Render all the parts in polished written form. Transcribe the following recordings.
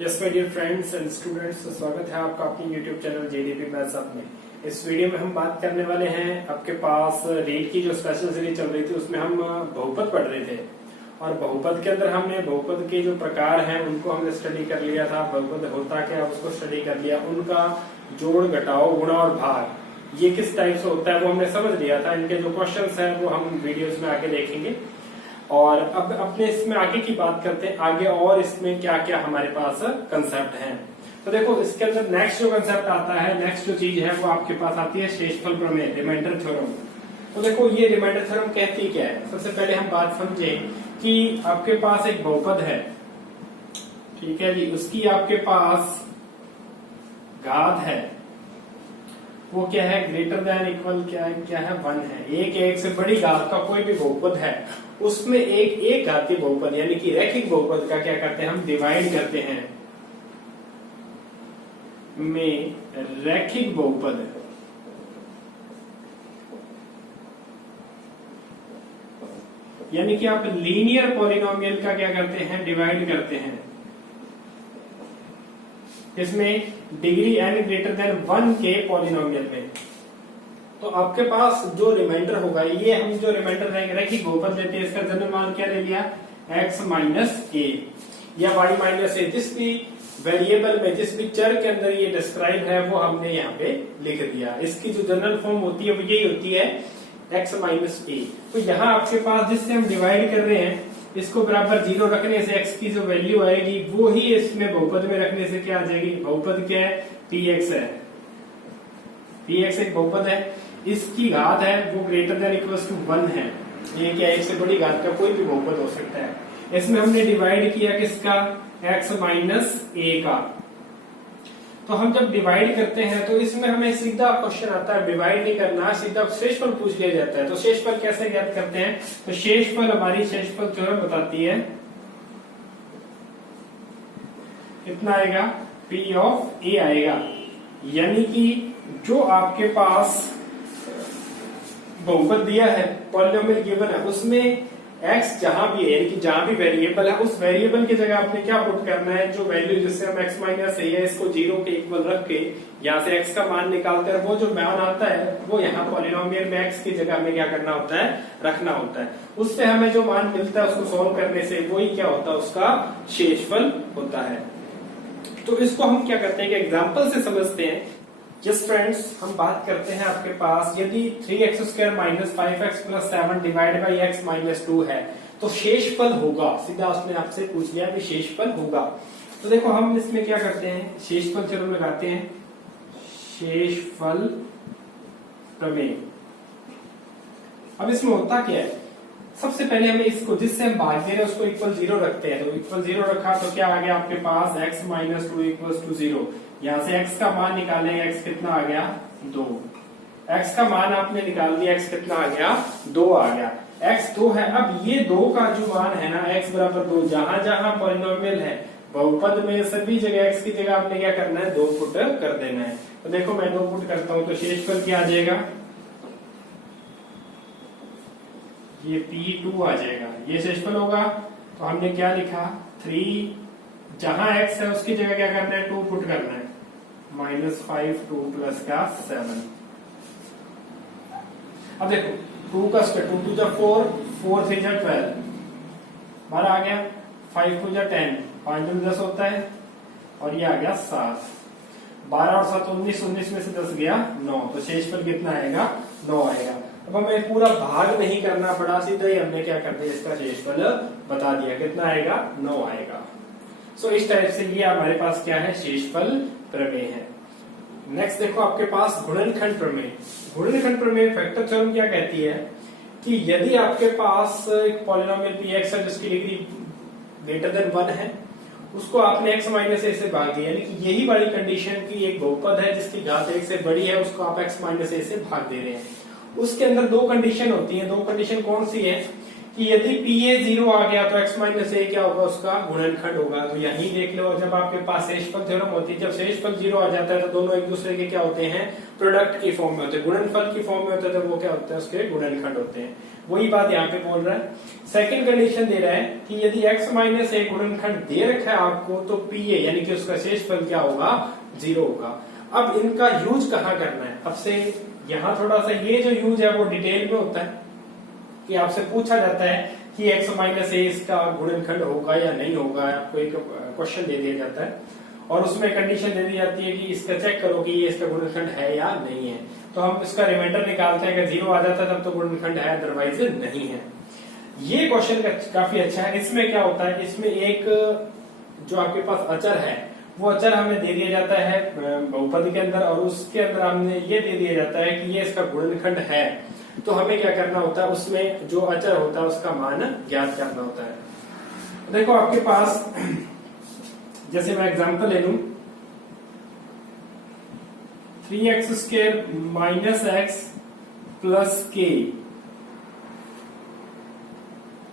Yes my dear friends and students, स्वागत है आपका अपने YouTube channel JDP maths up में। इस वीडियो में हम बात करने वाले हैं आपके पास रीड की जो स्पेशल सीरीज चल रही थी उसमें हम बहुपद पढ़ रहे थे और बहुपद के अंदर हमने बहुपद के जो प्रकार हैं उनको हमने स्टडी कर लिया था। बहुपद होता क्या उसको स्टडी कर लिया, उनका जोड़ घटाओ गुणा और भाग ये किस टाइप से होता है वो हमने समझ लिया था। इनके जो क्वेश्चंस हैं वो हम वीडियोस में आगे देखेंगे और अब अपने इसमें आगे की बात करते हैं आगे और इसमें क्या क्या हमारे पास कंसेप्ट हैं। तो देखो इसके अंदर नेक्स्ट जो कंसेप्ट आता है, नेक्स्ट जो चीज है वो आपके पास आती है शेषफल प्रमेय, रिमाइंडर थ्योरम। तो देखो ये रिमाइंडर थ्योरम कहती क्या है, सबसे पहले हम बात समझें कि आपके पास एक बहुपद है, ठीक है जी, उसकी आपके पास घात है, वो क्या है, ग्रेटर देन इक्वल क्या है 1 है। एक से बड़ी घात का कोई भी बहुपद है उसमें एक घातीय बहुपद यानी कि रैखिक बहुपद का क्या करते हैं हम डिवाइड करते हैं में रैखिक बहुपद। यानी कि आप लीनियर पॉलिनोमियल का क्या करते हैं डिवाइड करते हैं, इसमें डिग्री n ग्रेटर देन 1 के पॉलिनोमियल में। तो आपके पास जो रिमाइंडर होगा, ये हम जो रिमाइंडर रैखिक बहुपद लेते हैं इसका जनरल मान क्या ले लिया, x माइनस ए या y माइनस ए। जिस भी वेरिएबल में, जिस भी चर के अंदर ये डिस्क्राइब है वो हमने यहाँ पे लिख दिया। इसकी जो जनरल फॉर्म होती है वो यही होती है x माइनस ए। तो यहाँ आपके पास जिससे हम डिवाइड कर रहे हैं इसको बराबर 0 रखने से x की जो वैल्यू आएगी वो ही इसमें बहुपद में रखने से क्या आ जाएगी, बहुपद क्या है, px है। px एक बहुपद है, इसकी घात है वो ग्रेटर देन इक्वल टू 1 है। ये क्या, एक से बड़ी घात का कोई भी बहुपद हो सकता है। इसमें हमने डिवाइड किया किसका, x माइनस ए का। तो हम जब डिवाइड करते हैं तो इसमें हमें सीधा क्वेश्चन आता है, डिवाइड नहीं करना, सीधा शेषफल पूछ लिया जाता है। तो शेषफल कैसे ज्ञात करते हैं, तो शेषफल हमारी शेषफल थ्योरम बताती है कितना आएगा, p ऑफ a आएगा। यानी कि जो आपके पास बहुपद दिया है, पॉलिनोमियल गिवन है, उसमें x जहां भी है यानी कि जहां भी वेरिएबल है उस वेरिएबल की जगह आपने क्या पुट करना है, जो वैल्यू जिससे हम x माइनस ए है इसको 0 के इक्वल रख के यहाँ से x का मान निकालते हैं, वो जो मान आता है वो यहाँ पॉलिनोमियल में x की जगह में क्या करना होता है, रखना होता है। उससे हमें जो मान मिलता है उसको सोल्व करने से वही क्या होता है, उसका शेषफल होता है। तो इसको हम क्या करते हैं कि एग्जाम्पल से समझते हैं। यस फ्रेंड्स, हम बात करते हैं आपके पास यदि 3x² minus 5x plus 7 divide by x minus 2 है तो शेषफल होगा। सीधा उसने आपसे पूछ लिया कि शेषफल होगा। तो देखो हम इसमें क्या करते हैं, शेषफल थ्योरम लगाते हैं, शेषफल प्रमेय। अब इसमें होता क्या है, सबसे पहले हमें इसको जिससे हम भाग दे रहे हैं उसको इक्वल 0 रखते हैं। तो इक्वल 0 रखा तो क्या आ गया आपके पास, x माइनस 2 इक्वल टू 0। यहाँ से x का मान निकालेंगे, x कितना आ गया, 2। x का मान आपने निकाल दिया, x कितना आ गया, 2 आ गया। x 2 है। अब ये 2 का जो मान है ना, x बराबर 2, जहां जहां पॉलिनोमियल है बहुपद में सभी जगह x की जगह आपने क्या करना है, 2 पुट कर देना है। तो देखो मैं 2 पुट करता हूं तो शेषफल क्या आ जाएगा, ये P2 आ जाएगा, ये शेषफल होगा। तो हमने क्या लिखा, 3 जहां x है उसकी जगह क्या करना है, 2 पुट करना है, -5 2 प्लस का 7। अब देखो 2 का स्क्वायर, 2 2 4, 4 3 12, 12 आ गया, 5 2 10, 5 2 10 होता है और ये आ गया 7। 12 और 7 19, 19 में से 10 गया 9। तो शेषफल कितना आएगा, 9 आएगा। अब हमें पूरा भाग नहीं करना पड़ा, सीधा ही हमने क्या कर दिया, इसका शेषफल बता दिया, कितना आएगा, 9 आएगा। सो इस टाइप से ये हमारे पास क्या है, शेषफल प्रमेय है। नेक्स्ट देखो आपके पास गुणनखंड प्रमेय। गुणनखंड प्रमेय फैक्टर थ्योरम क्या कहती है कि यदि आपके पास एक पॉलिनोमियल px है जिसकी डिग्री ग्रेटर देन 1 है, उसको आपने x माइनस ए से भाग दिया, यानी कि यही वाली कंडीशन की एक बहुपद है जिसकी घात 1 से बड़ी है, उसको आप x माइनस ए से भाग दे रहे हैं। उसके अंदर 2 कंडीशन होती हैं। 2 कंडीशन कौन सी है कि यदि pa 0 आ गया तो x माइनस ए क्या होगा, उसका गुणनखंड होगा। तो यही देख लो, जब आपके पास शेषफल थ्योरम होती है, जब शेषफल 0 आ जाता है तो दोनों एक दूसरे के क्या होते हैं, प्रोडक्ट की फॉर्म में होते हैं, गुणनफल की फॉर्म में होते हैं, तो वो क्या होता है, उसके गुणनखंड होते हैं। वही बात यहाँ पे बोल रहा है। सेकंड कंडीशन दे रहा है कि यदि x माइनस ए गुणनखंड दे रखा है आपको तो पी ए यानी कि उसका शेषफल क्या होगा, 0 होगा। अब इनका यूज कहाँ करना है, अब से यहाँ थोड़ा सा ये जो यूज है वो डिटेल में होता है कि आपसे पूछा जाता है कि x माइनस ए इसका गुणनखंड होगा या नहीं होगा, आपको एक क्वेश्चन दे दिया जाता है और उसमें कंडीशन दे दी जाती है कि इसका चेक करो कि ये इसका गुणनखंड है या नहीं है। तो हम इसका रिमाइंडर निकालते हैं, अगर 0 आ जाता है तब तो गुणनखंड है, अदरवाइज नहीं है। ये क्वेश्चन काफी अच्छा है। इसमें क्या होता है, इसमें एक जो आपके पास अचर है वो अचर हमें दे दिया जाता है बहुपद के अंदर और उसके अंदर हमने ये दे दिया जाता है कि ये इसका गुणनखंड है। तो हमें क्या करना होता है, उसमें जो अचर होता है उसका मान ज्ञात करना होता है। देखो आपके पास जैसे मैं एग्जांपल ले लूं, 3x² minus x plus k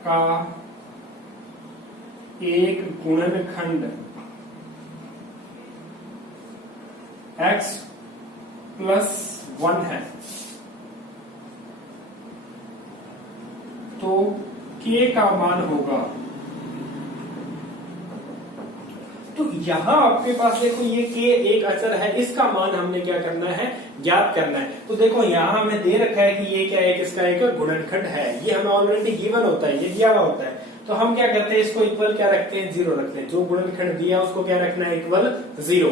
का एक गुणनखंड x प्लस 1 है, तो k का मान होगा। तो यहां आपके पास देखो ये k एक अचर है, इसका मान हमने क्या करना है, ज्ञात करना है। तो देखो यहां हमें दे रखा है कि ये क्या है, किसका एक गुणनखंड है, ये हमें ऑलरेडी गिवन होता है, ये दिया हुआ होता है। तो हम क्या करते हैं, इसको इक्वल क्या रखते हैं, 0 रखते हैं। जो गुणनखंड दिया उसको क्या रखना है, इक्वल 0।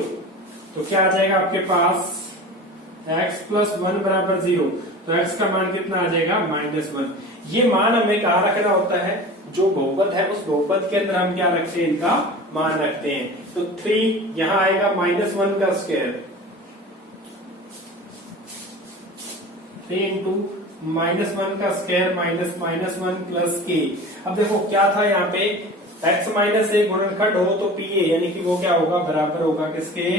तो क्या आ जाएगा आपके पास, x प्लस 1 बराबर 0। तो x का मान कितना आ जाएगा, -1। ये मान हमें कहाँ रखना होता है, जो बहुपद है उस बहुपद के अंदर हम क्या रखते हैं, इनका मान रखते हैं। तो 3 यहां आएगा -1 का स्क्वायर, 3 इंटू -1 का स्क्वायर माइनस -1 प्लस k। अब देखो क्या था यहाँ पे, x माइनस ए गुणनखंड हो तो पी ए यानी कि वो क्या होगा, बराबर होगा किसके,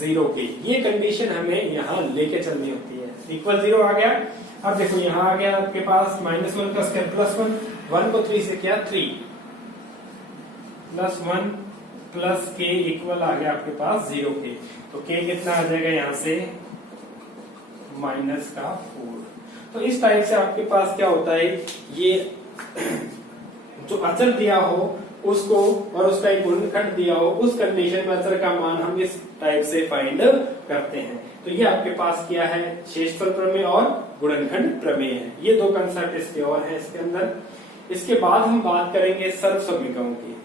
0 के। ये कंडीशन हमें यहाँ लेके चलनी होती है। इक्वल 0 आ गया। अब देखो यहाँ आ गया आपके पास -1 का स्क्वायर प्लस 1, 1 को 3 से किया 3 प्लस 1 प्लस k इक्वल आ गया आपके पास 0 के। तो k कितना आ जाएगा यहाँ से, -4। तो इस टाइप से आपके पास क्या होता है, ये जो अचर दिया हो उसको और उसका एक गुणनखंड दिया हो, उस कंडीशन में अचर का मान हम इस टाइप से फाइंड करते हैं। तो ये आपके पास क्या है, शेषफल प्रमेय और गुणनखंड प्रमेय है। ये दो कंसेप्ट इसके और हैं इसके अंदर। इसके बाद हम बात करेंगे सर्वसम्मिकाओं की।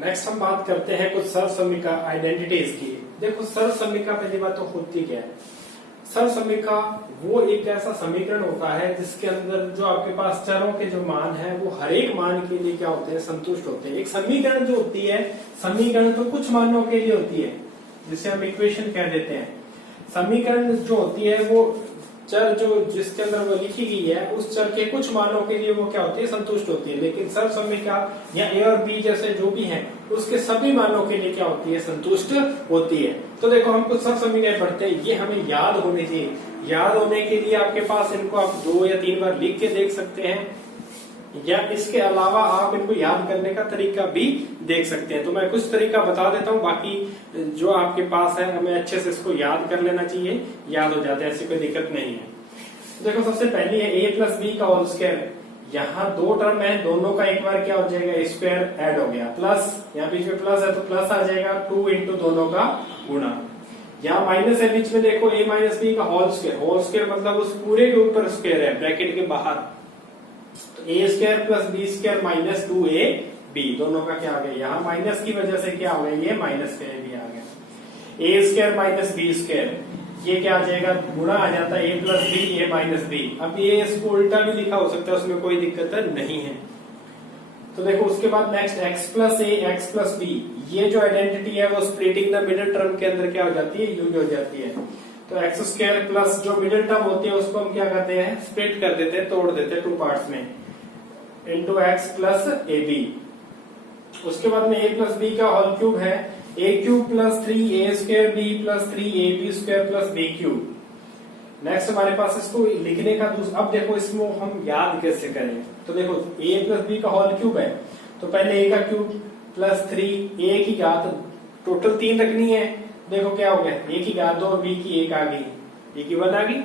नेक्स्ट हम बात करते हैं कुछ सर्वसम्मिका आइडेंटिटीज की। देखो सर्वसम्मिका पहली बात तो होती क्या है, सर्वसम्मिका वो एक ऐसा समीकरण होता है जिसके अंदर जो आपके पास चरों के जो मान है वो हर एक मान के लिए क्या होते हैं, संतुष्ट होते हैं। एक समीकरण जो होती है, समीकरण तो कुछ मानों के लिए होती है जिसे हम इक्वेशन कह देते हैं। समीकरण जो होती है वो चर जो जिसके अंदर वो लिखी गई है उस चर के कुछ मानों के लिए वो क्या होती है, संतुष्ट होती है। लेकिन सर्वसम्मिका या ए और बी जैसे जो भी हैं उसके सभी मानों के लिए क्या होती है, संतुष्ट होती है। तो देखो हम कुछ सर्वसम्मिकाएं पढ़ते हैं, ये हमें याद होनी चाहिए। याद होने के लिए आपके पास इनको आप 2 या 3 बार लिख के देख सकते हैं, या इसके अलावा आप इनको याद करने का तरीका भी देख सकते हैं। तो मैं कुछ तरीका बता देता हूँ, बाकी जो आपके पास है हमें अच्छे से इसको याद कर लेना चाहिए, याद हो जाता है, ऐसी कोई दिक्कत नहीं है। तो देखो सबसे पहली है a प्लस बी का होल स्क्वायर। यहाँ 2 टर्म है, दोनों का एक बार क्या हो जाएगा, स्क्वायर ऐड हो गया, प्लस यहाँ बीच में प्लस है तो प्लस आ जाएगा, 2 इंटू दोनों का गुणा। यहाँ माइनस है बीच में, देखो a माइनस बी का होल स्क्वायर। होल स्क्वायर मतलब उस पूरे के ऊपर स्क्वायर है, ब्रैकेट के बाहर। तो a square plus B square minus 2ab, दोनों का क्या आ गया, यहाँ माइनस की वजह से क्या हो गया, ये माइनस का भी आ गया। a square minus B square, ये क्या आ जाएगा, गुणा आ जाता है a plus B, a minus B. अब ये इसको उल्टा भी लिखा हो सकता है, उसमें कोई दिक्कत नहीं है। तो देखो उसके बाद नेक्स्ट x प्लस ए एक्स प्लस बी, ये जो आइडेंटिटी है वो स्प्लिटिंग द मिडिल टर्म के अंदर क्या हो जाती है, यूज हो जाती है। तो एक्स स्क्वायर प्लस जो मिडिल टर्म होती है उसको हम क्या करते हैं, स्प्लिट कर देते हैं, तोड़ देते हैं 2 पार्ट्स में, into X plus A B. उसके बाद में a प्लस बी का होल क्यूब है, a cube plus 3a square b plus 3ab square plus b cube. Next हमारे पास इसको लिखने का दूसरा, अब देखो इसको हम याद कैसे करें। तो देखो a प्लस बी का होल क्यूब है, तो पहले a का क्यूब प्लस 3a की घात, टोटल 3 रखनी है। देखो क्या हो गया, a की घात 2 और b की 1 आ गई, b की 1 आ गई।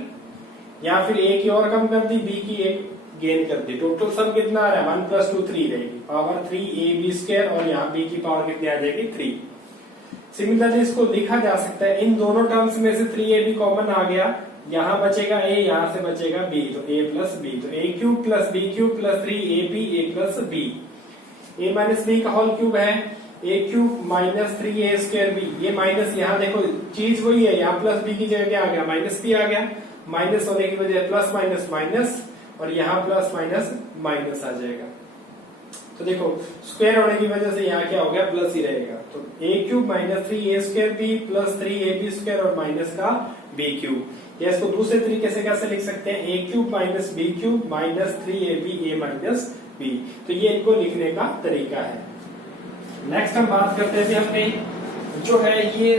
या फिर a की और कम कर दी, b की 1 गेन कर दी। टोटल सम कितना आ रहा है 1 + 2 3 रहेगी, पावर 3ab² और यहाँ b की पावर कितनी आ जाएगी 3। सिमिलरली इसको लिखा जा सकता है इन दोनों टर्म्स में से 3ab कॉमन आ गया, यहाँ बचेगा a, यहाँ से बचेगा b, तो a + b, तो a³ + b³ + 3ab a + b। a - b का होल क्यूब है a³ - 3a²b, ये माइनस यहाँ देखो चीज वही है, यहाँ प्लस b की जगह क्या आ गया -b आ गया, माइनस होने की वजह प्लस माइनस माइनस, और यहाँ प्लस माइनस माइनस आ जाएगा। तो देखो स्क्वायर होने की वजह से यहाँ क्या हो गया प्लस ही रहेगा, तो a³ - 3a²b + 3ab² और माइनस का b³। या इसको दूसरे तरीके से कैसे लिख सकते हैं a³ - b³ - 3ab a - b। तो ये इनको लिखने का तरीका है। नेक्स्ट हम बात करते थे, हमने जो है ये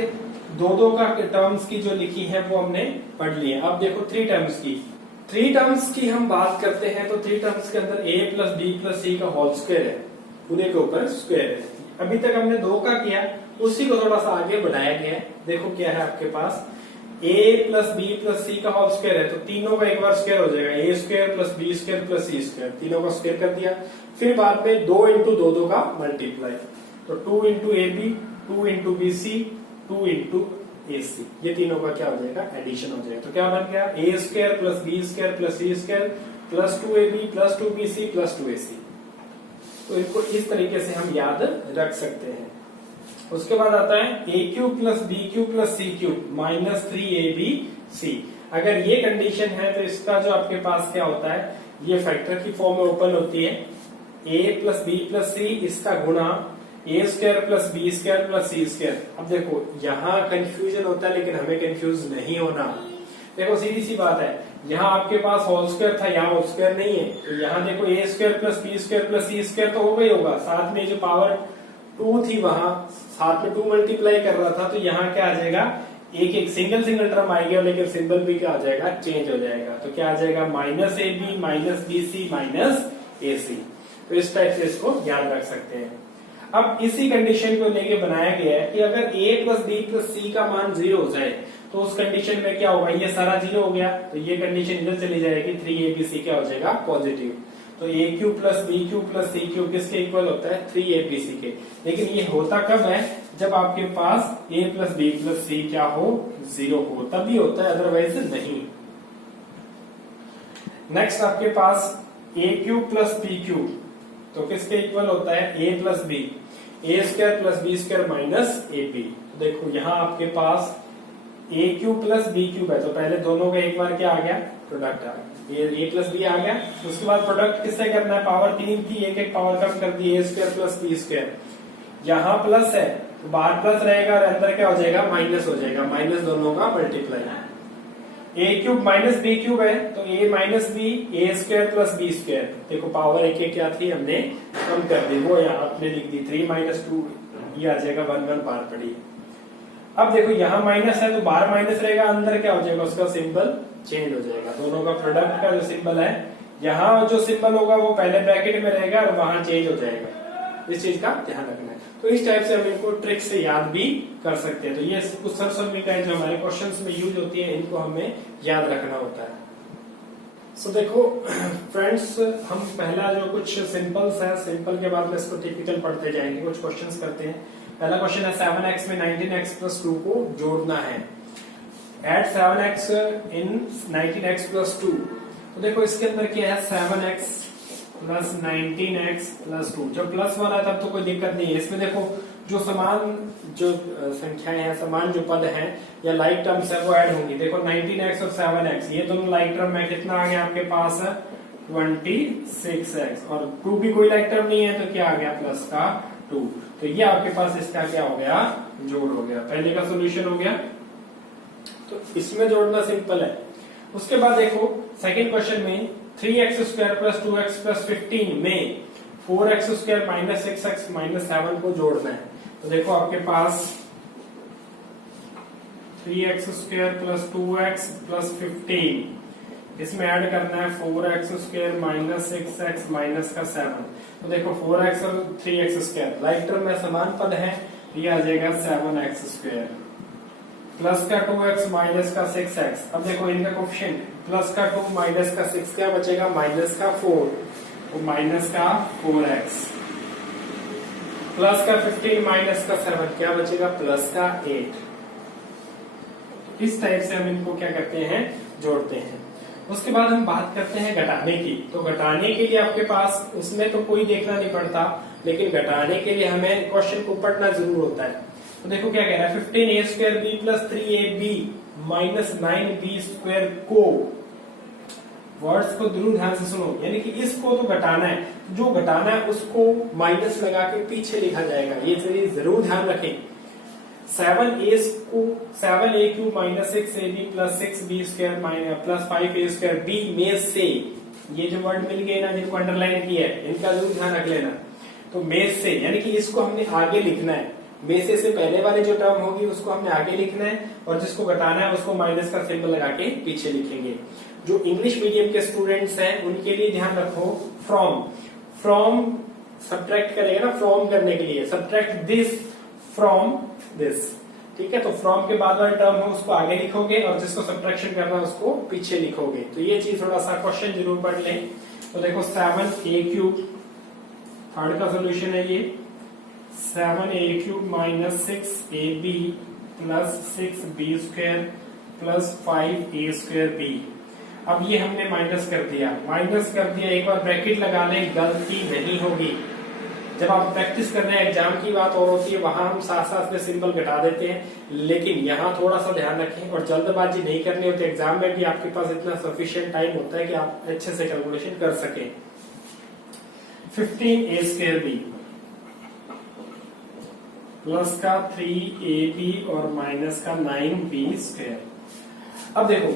दो का टर्म्स की जो लिखी है वो हमने पढ़ ली है। अब देखो 3 टर्म्स की हम बात करते हैं, तो 3 टर्म्स के अंदर a + b + c का होल स्क्वायर है, पूरे के ऊपर स्क्वायर है। अभी तक हमने 2 का किया, उसी को थोड़ा सा आगे बढ़ाया गया है। देखो क्या है आपके पास a + b + c का होल स्क्वायर है, तो तीनों का एक बार स्क्वायर हो जाएगा, a² + b² + c², तीनों का स्क्वायर कर दिया। फिर बाद में 2 × 2 का मल्टीप्लाई, तो 2 × ab, 2 × bc, 2 × AC, ये तीनों का क्या हो जाएगा एडिशन हो जाएगा। तो क्या बन गया a² + b² + c² + 2ab + 2bc + 2ac। तो इसको इस तरीके से हम याद रख सकते हैं। उसके बाद आता है a³ + b³ + c³ - 3abc। अगर ये कंडीशन है तो इसका जो आपके पास क्या होता है, ये फैक्टर की फॉर्म में ओपन होती है, a + b + c इसका गुणा a² + b² + c²। अब देखो यहाँ कंफ्यूजन होता है, लेकिन हमें कंफ्यूज नहीं होना। देखो सीधी सी बात है, यहाँ आपके पास होल स्क्वायर था, यहाँ होल स्क्वायर नहीं है, तो यहाँ देखो a² + b² + c² तो हो गई होगा, साथ में जो पावर 2 थी वहां साथ में 2 मल्टीप्लाई कर रहा था, तो यहाँ क्या आ जाएगा एक सिंगल टर्म आएगा, लेकिन सिंबल भी क्या आ जाएगा चेंज हो जाएगा। तो क्या आ जाएगा -ab - bc - ac। तो इस टाइप से इसको याद रख सकते हैं। अब इसी कंडीशन को लेके बनाया गया है कि अगर a + b + c का मान 0 हो जाए तो उस कंडीशन में क्या होगा, ये सारा 0 हो गया, तो ये कंडीशन इधर चली जाएगी, 3abc क्या हो जाएगा पॉजिटिव। तो a³ + b³ + c³ किसके इक्वल होता है 3abc के। लेकिन ये होता कब है, जब आपके पास a + b + c क्या हो 0 हो, तभी होता है, अदरवाइज नहीं। नेक्स्ट आपके पास a³ + b³ तो किसके इक्वल होता है a + b, a² + b² - ab। तो देखो यहाँ आपके पास a³ + b³ है, तो पहले दोनों का एक बार क्या आ गया प्रोडक्ट आ गया, a + b आ गया। उसके बाद प्रोडक्ट किससे करना है, पावर 3 थी, एक पावर कम कर दी, a² + b²। यहाँ प्लस है तो बाहर प्लस रहेगा और अंदर क्या हो जाएगा माइनस हो जाएगा, माइनस दोनों का मल्टीप्लाई। a³ - b³ है, तो a - b a² + b²। देखो पावर एक क्या थी हमने कम कर दी, वो यहाँ आपने लिख दी 3 - 2, ये आ जाएगा 1 1 बाहर पड़ी। अब देखो यहाँ माइनस है तो बाहर माइनस रहेगा, अंदर क्या हो जाएगा उसका सिंबल चेंज हो जाएगा। दोनों का प्रोडक्ट का जो सिंबल है, यहाँ जो सिंबल होगा वो पहले ब्रैकेट में रहेगा और वहां चेंज हो जाएगा। इस चीज का ध्यान रखना है। तो इस टाइप से हम इनको ट्रिक से याद भी कर सकते हैं। तो ये कुछ सरसमिकाएं जो हमारे क्वेश्चंस में यूज होती है, इनको हमें याद रखना होता है। सो देखो फ्रेंड्स, हम पहला जो कुछ सिंपल्स है, सिंपल के बाद में इसको टिपिकल पढ़ते जाएंगे, कुछ क्वेश्चंस करते हैं। पहला क्वेश्चन है 7x में 19x + 2 को जोड़ना है। एड 7x इन 19x + 2। तो देखो इसके अंदर क्या है 7x + 19x + 2। जब प्लस वाला तब तो कोई दिक्कत नहीं है। इसमें देखो जो समान जो संख्याएं हैं, समान जो पद हैं या लाइक टर्म्स है वो ऐड होंगी। देखो 19x और 7x ये दोनों लाइक टर्म में कितना आ गया आपके पास 26x, और 2 भी कोई लाइक टर्म नहीं है तो क्या आ गया प्लस का 2। तो ये आपके पास इसका क्या हो गया जोड़ हो गया, पहले का सोल्यूशन हो गया। तो इसमें जोड़ना सिंपल है। उसके बाद देखो सेकंड क्वेश्चन में 3x² + 2x + 15 में 4x² - 6x - 7 को जोड़ना है। तो देखो आपके पास 3x² + 2x + 15, इसमें ऐड करना है 4x² - 6x - 7। तो देखो 4x और 3x² लाइक टर्म में समान पद है, ये आ जाएगा 7x²। प्लस का 2x माइनस का 6x। अब देखो इनका कोफिशिएंट प्लस का 2 माइनस का 6 क्या बचेगा, माइनस का 4 तो माइनस का 4x। प्लस का 15 माइनस का 7 क्या बचेगा, प्लस का 8। इस टाइप से हम इनको क्या करते हैं, जोड़ते हैं। उसके बाद हम बात करते हैं घटाने की। तो घटाने के लिए आपके पास उसमें तो कोई देखना नहीं पड़ता, लेकिन घटाने के लिए हमें क्वेश्चन को पढ़ना जरूर होता है। तो देखो क्या कह रहा है, 15a² plus 3ab minus 9b² को, वर्ड्स को जरूर ध्यान से सुनो, यानी कि इसको तो घटाना है, जो घटाना है उसको माइनस लगा के पीछे लिखा जाएगा, ये चीज जरूर ध्यान रखें। 7a³ minus 6ab plus 6b² plus 5a² में से, ये जो वर्ड मिल गए ना जिनको अंडरलाइन किया है, इनका जरूर ध्यान रख लेना। तो में से यानी कि इसको हमने आगे लिखना है, में से पहले वाले जो टर्म होगी उसको हमने आगे लिखना है, और जिसको घटाना है उसको माइनस का सिंबल लगा के पीछे लिखेंगे। जो इंग्लिश मीडियम के स्टूडेंट्स हैं उनके लिए ध्यान रखो, फ्रॉम सब्ट्रैक्ट करेगा ना, फ्रॉम करने के लिए सब्ट्रैक्ट दिस फ्रॉम दिस, ठीक है। तो फ्रॉम के बाद वाला टर्म है उसको आगे लिखोगे, और जिसको सब्ट्रैक्शन करना है उसको पीछे लिखोगे। तो ये चीज थोड़ा सा क्वेश्चन जरूर पढ़ लें। तो देखो 7a³ थर्ड का सोल्यूशन है ये, 7a³ minus 6ab plus 6b² plus 5a²b। अब ये हमने माइनस कर दिया, एक बार ब्रैकेट लगा लें, गलती नहीं होगी। जब आप प्रैक्टिस कर रहे हैं, एग्जाम की बात और होती है, वहां हम साथ साथ में सिंबल घटा देते हैं, लेकिन यहाँ थोड़ा सा ध्यान रखें और जल्दबाजी नहीं करनी होती। एग्जाम में भी आपके पास इतना सफिशिएंट टाइम होता है कि आप अच्छे से कैलकुलेशन कर सकें। 15a² प्लस का 3ab और माइनस का 9b²। अब देखो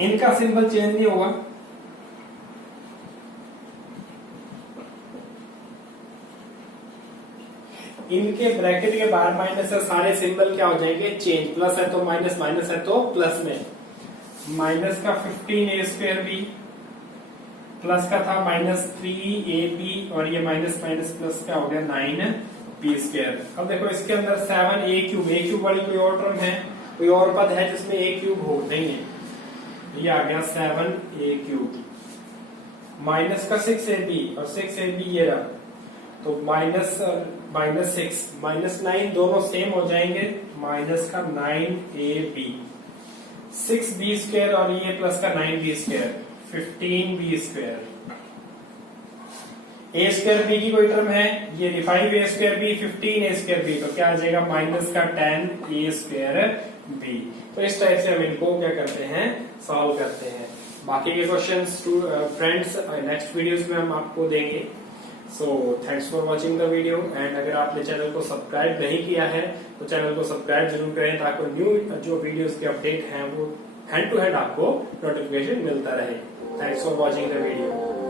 इनका सिंबल चेंज नहीं होगा, इनके ब्रैकेट के बाहर माइनस है, सारे सिंबल क्या हो जाएंगे, चेंज। प्लस है तो माइनस, माइनस है तो प्लस में। माइनस का 15a² प्लस का था माइनस 3ab, और ये माइनस माइनस प्लस का हो गया 9b²। अब देखो इसके अंदर 7a³ वाली कोई और टर्म है, कोई और पद है जिसमें a³ हो, नहीं है, ये आ गया 7a³ माइनस का 6ab, और 6ab ये रहा, तो माइनस 6 माइनस 9 दोनों सेम हो जाएंगे, माइनस का 9ab 6b² और ये प्लस का 9b² 15b²। a²b की कोई टर्म है, ये 5a²b 15a²b, तो क्या आ जाएगा, माइनस का 10a²b। तो इस टाइप से हम इनको क्या करते हैं, सॉल्व करते हैं। बाकी के क्वेश्चंस फ्रेंड्स नेक्स्ट वीडियोस में हम आपको देंगे। So thanks for watching the video, and अगर आपने चैनल को सब्सक्राइब नहीं किया है तो चैनल को सब्सक्राइब जरूर करें, ताकि न्यू जो वीडियोस के अपडेट हैं वो हैंड टू हैंड आपको नोटिफिकेशन मिलता रहे। Thanks for watching the video.